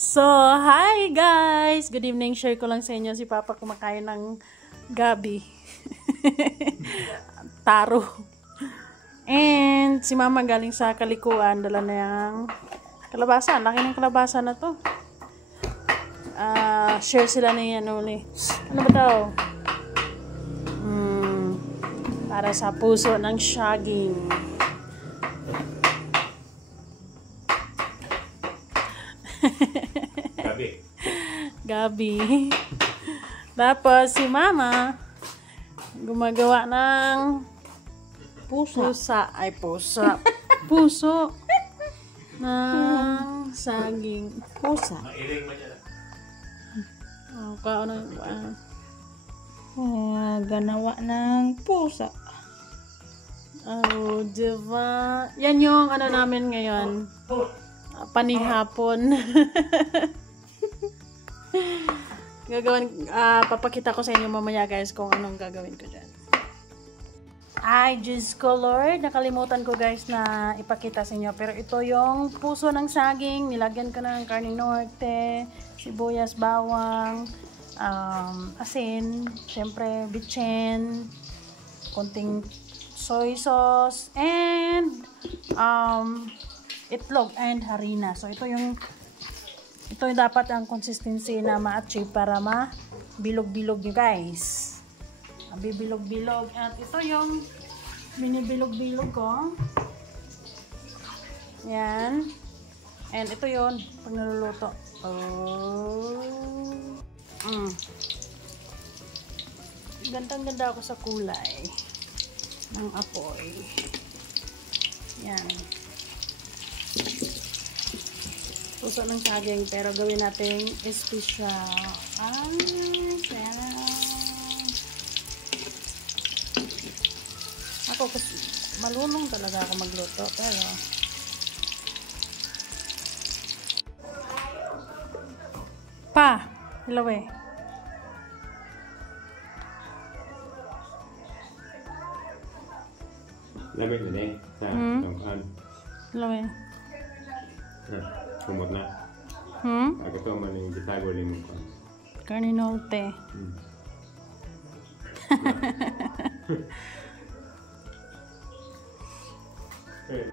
So, hi guys! Good evening. Share ko lang sa inyo si Papa kumakain ng gabi. Taro. And si Mama galing sa kalikuan. Dala na yung kalabasa. Laki ng kalabasa na to. Share sila na yan uli. Ano ba to? Para sa puso ng saging. Gabi. Tapos si Mama gumagawa ng pusa. Ay, pusa. Puso ng saging. Pusa. Ganawa ng pusa. Oh, diba? Yan yung ano namin ngayon. Panihapon. Papakita ko sa inyo mamaya guys kung anong gagawin ko dyan. Ay, Diyos ko Lord, nakalimutan ko guys na ipakita sa inyo. Pero ito yung puso ng saging, nilagyan ko ng karne norte, sibuyas, bawang, asin, syempre bitchin, konting soy sauce, and itlog and harina. So ito yung dapat ang consistency na ma-achieve para ma-bilog-bilog nyo guys. Bibilog-bilog. At ito yung binibilog-bilog ko. Yan. And ito yun pag naluluto. Gandang-ganda ako sa kulay ng apoy. Yan. Puso ng saging, pero gawin natin special. Ako kasi malunong talaga ako magluto, pero hello eh. Lamig na eh. Hello eh. Kumot na. Agad ko man yung gitago rin mo ko. Karne norte. Okay.